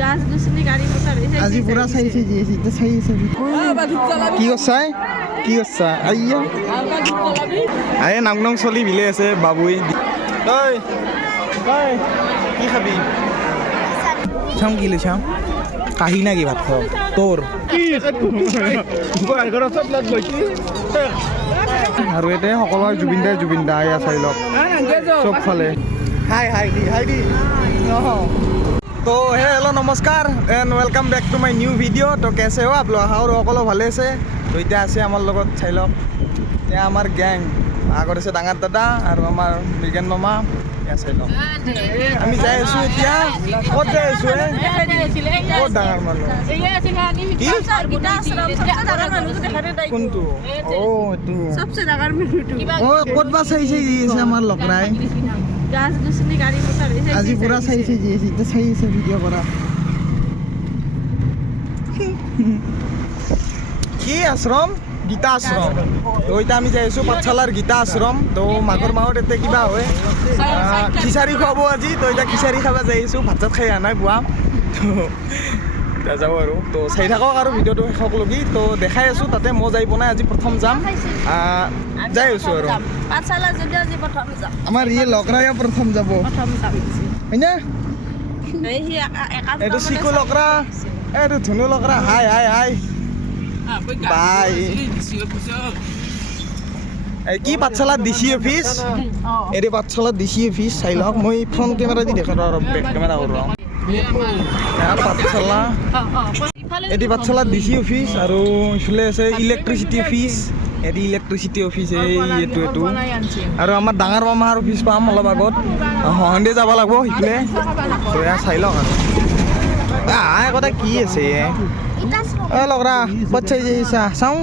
আজি পুৰা চাইছে যি আছে তো চাই আছে কি কৰছাই কি কৰছা আইয়া আয়ে নাং নাং চলি বিলে আছে বাবুই ঐ ঐ কি খাবি চাম কি লৈ চাম কাহি না কি ভাত খাওঁ তোৰ আৰু এতিয়া সকলোৰে জুবিন দা আয়া চাই লওক চব ফালে হাই হাই দি तो हे हेलो नमस्कार and welcome back to my new video तो कैसे हो आप लोग और সকলো ভালে আছে তো এতিয়া আছে আমাৰ লগত চাই লওক এতিয়া আমাৰ গ্যাং আগৰ আছে ডাঙৰ দাদা আৰু আমাৰ বিজ্ঞান মামা এতিয়া চাই লওক আমি যাই আছো এতিয়া ক'ত যাই আছো ক'ত ডাঙৰ মানুহ কোনটো এইটো সবচে ডাঙৰ মানুহটো ক'ত বা চাইছে যি আছে আমাৰ লগৰাই গাছ গছনি গাড়ী মটৰ আজি পুৰা চাইছে যি আছে তো চাই আছে ভিডিঅ' কৰা কি আশ্ৰম গীতা আশ্ৰম তো এতিয়া আমি যাই আছোঁ পাঠশালাৰ গীতা আশ্ৰম তো মাঘৰ মাহত এতিয়া কিবা হয় খিচাৰি খুৱাব আজি তো এতিয়া খিচাৰি খাব যাই আছোঁ ভাত চাত খাই অহা নাই পুৱা তো যাব আৰু তো চাই থাকক আৰু ভিডিঅ'টো শেষক লগি তো দেখাই আছোঁ তাতে মই যাই পোৱা নাই আজি প্ৰথম যাম যাই আছোঁ আৰু আমাৰ ইয়ে লগৰাই প্ৰথম যাব হয়নে এইটো চিকু লগৰা এইটো ধুনু লগৰা হাই হাই হাই বাই কি পাঠশালাত ডিচি অফিচ এইটো পাঠশালাত ডিচি অফিচ চাই লওক মই ফ্ৰণ্ট কেমেৰা দি দেখাওঁ আৰু বেক কেমেৰা কৰোঁ পাঠশালা এটি পাঠশালাত ডিচি অফিচ আৰু ইফালে আছে ইলেক্ট্ৰিচিটি অফিচ এটি ইলেক্ট্ৰিচিটি অফিচ এইটো আৰু আমাৰ ডাঙৰ মামাৰ অফিচ পাম অলপ আগত সন্ধিয়া যাব লাগিব সিফালে তো এয়া চাই লওক আৰু কথা কি আছে লগৰা ক'ত চাই যাইছা চাওঁ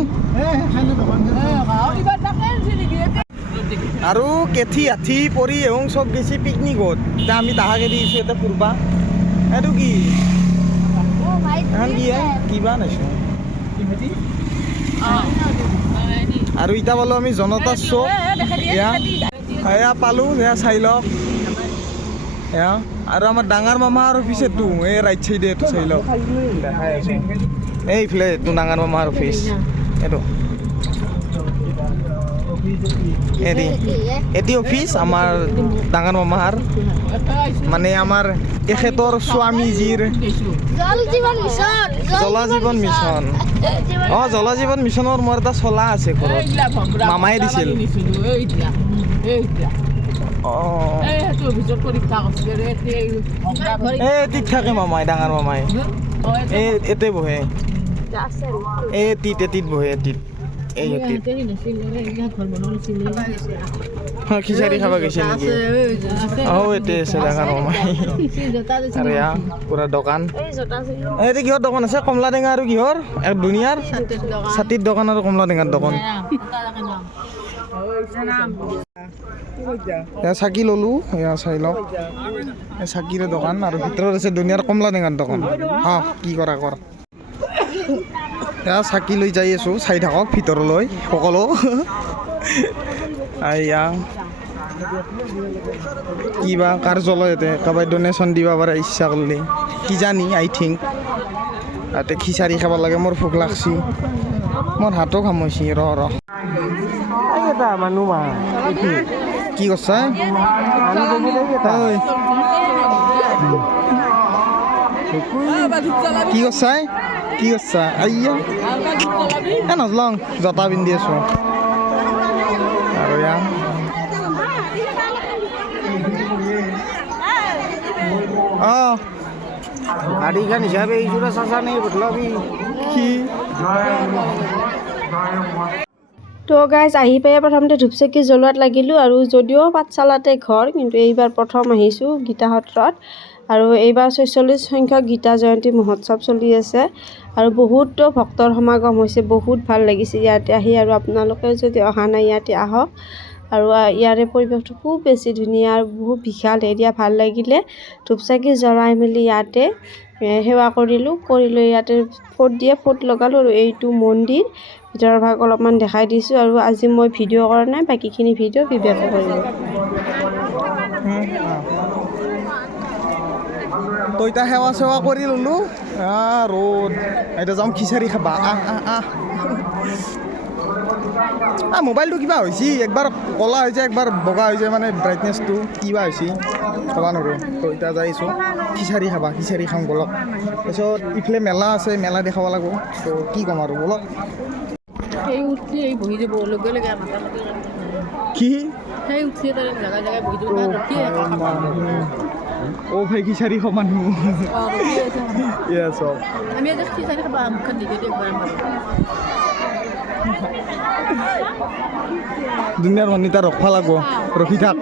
আৰু কেঠি আঠি পৰি এওঁ চব গেছি পিকনিকত এতিয়া আমি তাহাকে দিছোঁ এটা ফুৰবা এইটো কি কি কিবা নাইছোঁ আৰু এতিয়া পালোঁ আমি জনতা চক এয়া পালোঁ এয়া চাই লওক এয়া আৰু আমাৰ ডাঙৰ মামাৰ অফিচ এইটো এই ৰাইট চাইডে এইটো চাই লওক দেখাই আছোঁ এইফালে এইটো ডাঙৰ মামাৰ অফিচ এইটো এটি অফিচ আমাৰ ডাঙৰ মামাৰ মানে আমাৰ এখেতৰ স্বামীজীৰ জল জীৱন মিছন জল জীৱন মিছনৰ মোৰ এটা চলা আছে ঘৰত মামাই দিছিল এটিত থাকে মামাই ডাঙৰ মামাই এতে বহে এটিত বহে এটিত খিচাৰি খাব গৈছে নেকি এতে আছে ডাঙৰ মামাই আৰু এয়া পুৰা দোকান এইটো কিহৰ দোকান আছে কমলা টেঙা আৰু কিহৰ এক দুনিয়াৰ ছাতিৰ দোকান আৰু কমলা টেঙাৰ দোকান এয়া চাকি ল'লোঁ এয়া চাই লওক চাকিৰে দোকান আৰু ভিতৰত আছে দুনিয়াৰ কমলা টেঙাৰ দোকান কি কৰা এয়া চাকি লৈ যাই আছোঁ চাই থাকক ভিতৰলৈ সকলো এয়া কিবা কাৰ্যালয়তে কাৰোবাই ডনেশ্যন দিব পাৰে ইচ্ছা কৰিলে কিজানি আই থিংক তাতে খিচাৰি খাব লাগে মোৰ ভোক লাগছি মোৰ হাতো খামুচি ৰ মানুহ কি কৰছা কি কৰছা কি কৰছা আইয়া নজলং জোতা পিন্ধি আছোঁ আৰু ইয়াৰ গাড়ী খান হিচাপে এইযোৰা চাচা নেই বদলাবি কি তো গাইজ আহি পাই প্ৰথমতে ধূপচাকি জ্বলোৱাত লাগিলোঁ আৰু যদিও পাঠশালাতে ঘৰ কিন্তু এইবাৰ প্ৰথম আহিছোঁ গীতা সত্ৰত আৰু এইবাৰ 46 সংখ্যক গীতা জয়ন্তী মহোৎসৱ চলি আছে আৰু বহুতো ভক্তৰ সমাগম হৈছে বহুত ভাল লাগিছে ইয়াতে আহি আৰু আপোনালোকে যদি অহা নাই ইয়াতে আহক আৰু ইয়াৰে পৰিৱেশটো খুব বেছি ধুনীয়া আৰু বহুত বিশাল এৰিয়া ভাল লাগিলে ধূপচাকি জ্বলাই মেলি ইয়াতে সেৱা কৰি লৈ ইয়াতে ফোট লগালোঁ আৰু এইটো মন্দিৰ ভিতৰৰ ভাগ অলপমান দেখাই দিছোঁ আৰু আজি মই ভিডিঅ' কৰা নাই বাকীখিনি ভিডিঅ' বিবেকে কৰিব তো এতিয়া সেৱা চেৱা কৰি ল'লোঁ ৰ'দ এতিয়া যাম খিচাৰি খাবা মোবাইলটো কিবা হৈছে একবাৰ ক'লা হৈছে একবাৰ বগা হৈছে মানে ব্ৰাইটনেছটো কিবা হৈছে ক'ব নোৱাৰোঁ তো এতিয়া যাইছোঁ খিচাৰি খাবা খিচাৰি খাম বলক তাৰপিছত ইফালে মেলা আছে মেলা দেখাব লাগিব তো কি ক'ম আৰু বলক সেই উঠি এই বহি যাব লগে লগে কি সেই উঠি জাগাই জাগাই বহি যাব অ' ভাই খিচাৰি খাব মানুহ চব আমি আজি খিচাৰি খাব মুখখন দিকে দুনিয়াৰ মানুহ এতিয়া ৰখবা লাগিব ৰখি থাক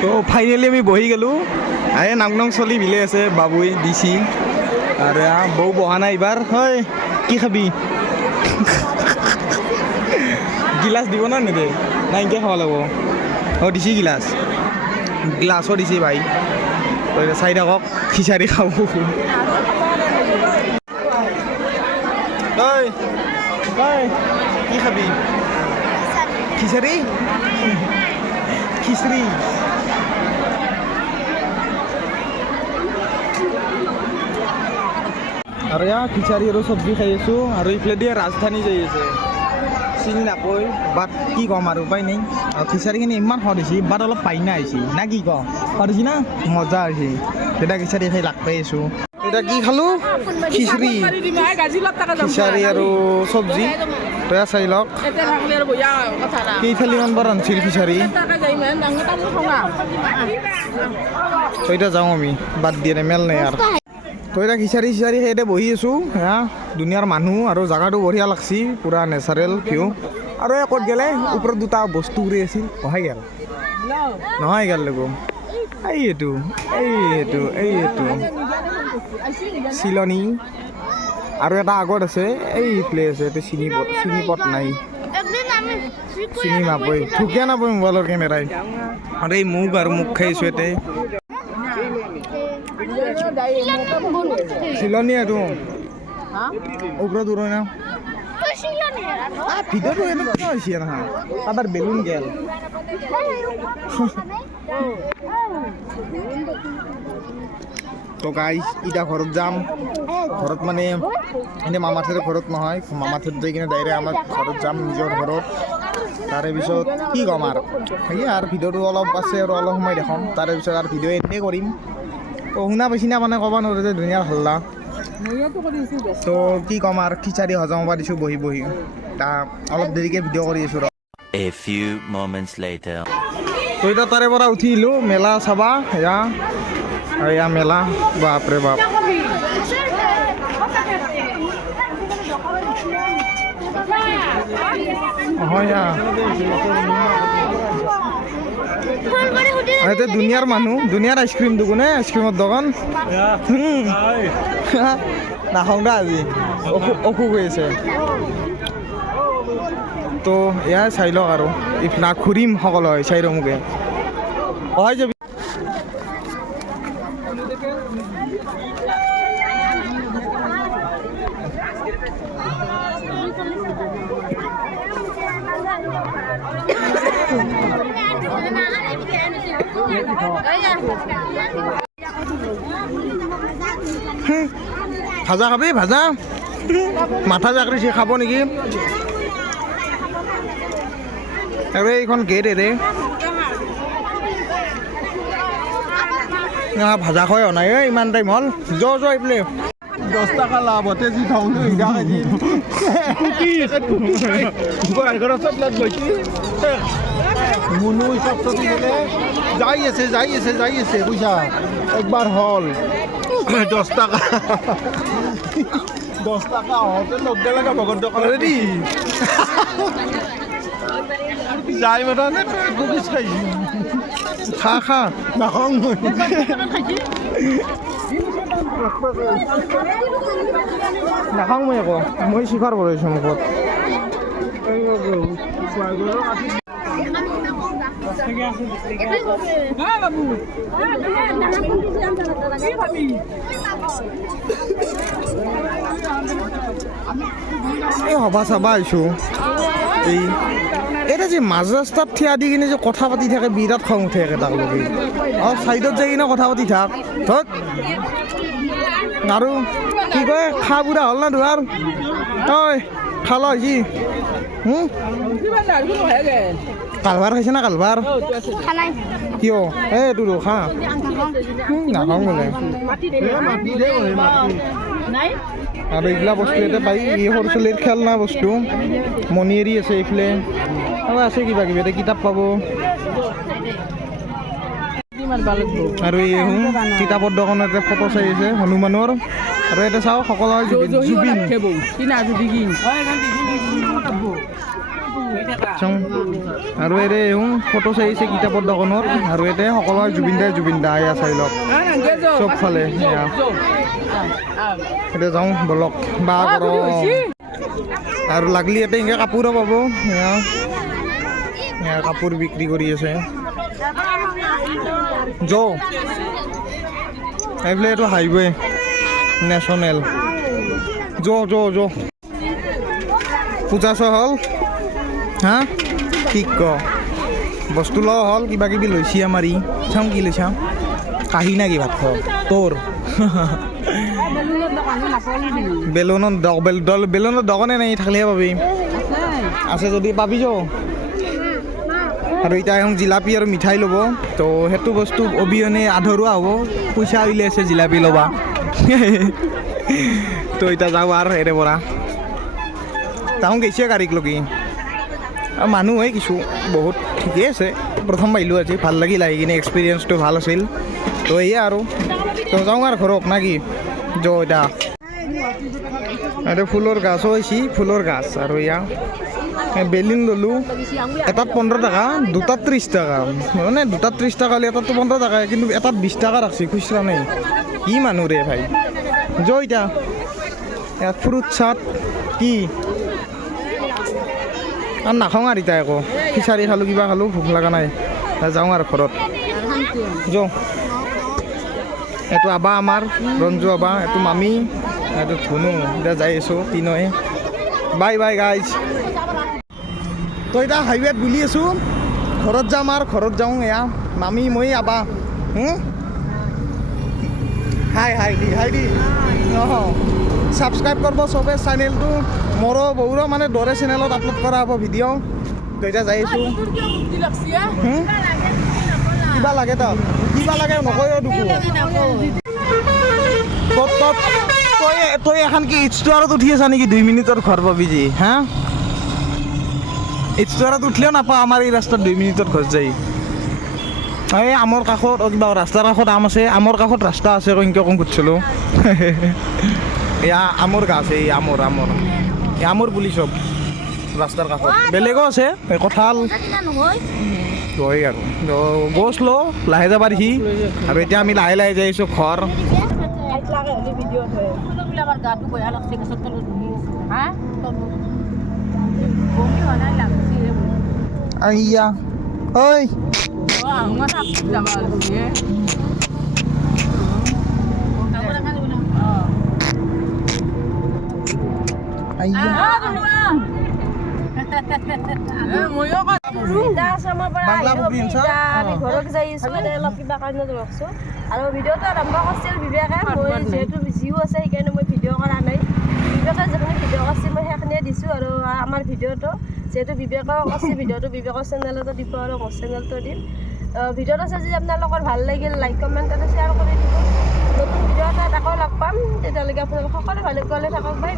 তো ফাইনেলি আমি বহি গ'লোঁ নাং চলি মিলে আছে বাবুই দিছি আৰু বৌ বহা নাই এইবাৰ হয় কি খাবি গিলাচ দিব না নেদে না এনেকৈ খাব লাগিব দিছি গ্লাছো দিছে ভাই তো এতিয়া চাই থাকক খিচাৰি খাব কি খাবি খিচাৰি আৰু খিচাৰি আৰু চব্জি খাই আছোঁ আৰু ইফালেদি ৰাজধানী যাই আছে চিনি নাপায় বাট কি ক'ম আৰু উপায় নাই আৰু খিচাৰিখিনি ইমান সোৱাদ হৈছে বাট অলপ পাইনা হৈছে না কি কওঁ সোৱাদ হৈছে না মজা হৈছে তেতিয়া খিচাৰি খাই লাগ পাই আছোঁ এতিয়া কি খালোঁ খিচাৰি আৰু চব্জি তই চাই লওক কেইফালিমান বাৰ ৰান্ধিছিল খিচাৰি তই এতিয়া যাওঁ আমি বাদ দিয়ে নাই মেল নাই আৰু তই এতিয়া খিচাৰি সেইতে বহি আছোঁ দুনিয়াৰ মানুহ আৰু জেগাটো বঢ়িয়া লাগছি পূৰা নেচাৰেল ভিউ আৰু ক'ত গ'লে ওপৰত দুটা বস্তু উৰি আছিল নহয় গ'ল নহয় গ'ল লগো এইটো চিলনী আৰু এটা আগত আছে এইফালে আছে এইটো চিনি পথ নাই চিনি নাপায় ঠুকিয়া নাপায় মোবাইলৰ কেমেৰাই আৰু এই মুখ খাইছোঁ ইয়াতে চিলনী এইটো ওপৰত উৰৈ না ভিডিঅ'টো এনেকুৱা হৈছে নহয় কাৰোবাৰ বেলুন গেল তো গাইজ এতিয়া ঘৰত যাম ঘৰত মানে এনেই মামাহঁতৰ ঘৰত নহয় মামাহঁত যাই কিনে ডাইৰেক্ট আমাৰ ঘৰত যাম নিজৰ ঘৰত তাৰে পিছত কি ক'ম আৰু সেয়ে আৰু ভিডিঅ'টো অলপ আছে আৰু অলপ সময় দেখাম তাৰে পিছত আৰু ভিডিঅ' এনেই কৰিম তো শুনা পাইছি না মানে ক'ব নোৱাৰোঁ যে ধুনীয়া হাল্লা তো কি ক'ম আৰু খিচাৰি হজম দিছোঁ বহি অলপ দেৰিকৈ ভিডিঅ' কৰি আছোঁ A few moments later. তো এতিয়া তাৰে পৰা উঠি আহিলোঁ মেলা চাবা এয়া মেলা বাপৰে বাপ এতিয়া দুনিয়াৰ মানুহ দুনিয়াৰ আইচক্ৰীম দোকানে আইচক্ৰীমৰ দোকান নাখাওঁ দা আজি অসুখ হৈ আছে তো এয়া চাই লওক আৰু ইফনা ঘূৰিম সকলো হয় চাই ৰওঁ মোকে হয় যাবি ভাজা খাবি ভাজা মাথা জাকৰিছে খাব নেকি আৰু এইখন গেট এৰে ভাজা খোৱাই নাই ইমান টাইম হ'ল যোৱা এইফালে 10 টাকা লাভতে যি খাওঁ মুনু চব চলি গ'লে যাই আছে বুইছা একবাৰ হ'ল 10 টাকা 10 টাকা হওঁতে লগে লগা ভগত দোকান ৰেডি যাই মাতা নে কুকিজ খাইছোঁ খা নাখাওঁ নাখাওঁ মই আকৌ মই স্বীকাৰ কৰিছোঁ মুখত এই সভা চাবা আহিছোঁ এই এটা যে মাজ ৰাস্তাত থিয়া দি কিনে যে কথা পাতি থাকে বিৰাট খং উঠে একেটাক লগে চাইডত যাই কিনে কথা পাতি থাক ধত আৰু কি কয় খা বুঢ়া হ'ল না দুৱাৰ তই খালা হৈছি কালভাৰ খাইছে না কালভাৰ কিয় এইটো খা নাখাওঁ বোলে আৰু এইগিলা বস্তু ইয়াতে পাই এই সৰু ছোৱালীৰ খেলনা বস্তু মণি এৰি আছে এইফালে আৰু আছে কিবা কিবি এটা কিতাপ পাব আৰু এই কিতাপৰ দোকানতে ফটো চাই আছে হনুমানৰ আৰু এটা চাওঁ সকলো জুবিন আৰু এৰে ফটো চাই আছে কিতাপৰ দোকানত আৰু ইয়াতে সকলো জুবিন দা এয়া চাই লওক চব ফালে এতিয়া যাওঁ বলক বা আৰু লাগলি ইয়াতে এনেকৈ কাপোৰো পাব কাপোৰ বিক্ৰী কৰি আছে এইফালে এইটো হাইৱে নেশ্যনেল পূজা চোৱা হ'ল হা কি ক বস্তু লোৱা হ'ল কিবা কিবি লৈছি আমাৰ ই চাওঁ কি লৈছা কাহি না কি ভাত খাওঁ তোৰ বেলুনৰ দোকানে নাই থাকিলেহে পাবি আছে যদি পাবি যো আৰু এতিয়া এখন জিলাপি আৰু মিঠাই ল'ব তো সেইটো বস্তু অবিহনে আধৰুৱা হ'ব পইচা উলিয়াইছে জিলাপি ল'বা তো এতিয়া যাওঁ আৰু এৰে পৰা তাহোঁ গৈছে গাড়ীক লগি আৰু মানুহ হয় কিছু বহুত ঠিকেই আছে প্ৰথম আহিলোঁ আজি ভাল লাগিল আহি কিনে এক্সপিৰিয়েঞ্চটো ভাল আছিল তো এয়ে আৰু তো যাওঁ আৰু ঘৰক না কি এতিয়া ফুলৰ গাছো হৈছে ফুলৰ গাছ আৰু এয়া বেলুন ল'লোঁ এটাত 15 টকা দুটাত 30 টকা মানে দুটাত 30 টকা হ'লে এটাততো 15 টকা কিন্তু এটাত 20 টকা ৰাখছি খুচৰা নাই কি মানুহ ৰে ভাই এতিয়া ইয়াত ফ্ৰুট চাট কি আৰু নাখাওঁ আৰু এতিয়া আকৌ খিচাৰি খালোঁ কিবা খালোঁ ভোক লগা নাই যাওঁ আৰু ঘৰত এইটো আবা আমাৰ ৰঞ্জু আবা এইটো মামী এইটো ধুনু এতিয়া যাই আছোঁ তিনয়ে বাই গাইজ তো এতিয়া হাইৱেত বুলি আছোঁ ঘৰত যাম আৰু ঘৰত যাওঁ এয়া মামী মই আবা হাই দি অঁ ছাবস্ক্ৰাইব কৰিব চবে চেনেলটো মোৰো বহুৰো মানে দৰে চেনেলত আপলোড কৰা হ'ব ভিডিঅ' তো এতিয়া যাই আছোঁ কিবা লাগে তই কিবা লাগে নকয় দুখো তই এখন কি ইষ্টৰত উঠি আছা নেকি 2 মিনিটৰ ঘৰ পাবি যি হা ইষ্টৰত উঠিলেও নাপাওঁ আমাৰ এই ৰাস্তাত 2 মিনিটৰ ঘৰ যায় এই আমৰ কাষত কিবা ৰাস্তাৰ কাষত আম আছে আমৰ কাষত ৰাস্তা আছে এনেকৈ কম কৰিছিলোঁ এয়া আমৰ গাছ এই আমৰ বুলি চব ৰাস্তাৰ কাষত বেলেগো আছে কঁঠাল হয় আৰু গছ ল লাহে যাবা দেখি আৰু এতিয়া আমি লাহে যাই আছোঁ ঘৰ আইয়া ঐ আমি ঘৰত যাই আছোঁ অলপ কিবা কাৰণত ৰখছোঁ আৰু ভিডিঅ'টো আৰম্ভ কৰিছিল বিবেকে মই যিহেতু বিজিও আছে সেইকাৰণে মই ভিডিঅ' কৰা নাই বিবেকে যিখিনি ভিডিঅ' কৰিছিল মই সেইখিনিয়ে দিছোঁ আৰু আমাৰ ভিডিঅ'টো যিহেতু বিবেকেও কৰিছে ভিডিঅ'টো বিবেকৰ চেনেলতো দিব আৰু মোৰ চেনেলটো দিম ভিডিঅ'টো চাই যদি আপোনালোকৰ ভাল লাগিল লাইক কমেণ্ট আৰু শ্বেয়াৰ কৰি দিব নতুন ভিডিঅ' এটাত আকৌ লগ পাম তেতিয়ালৈকে আপোনালোক সকলো ভালে কুশলে থাকক বাই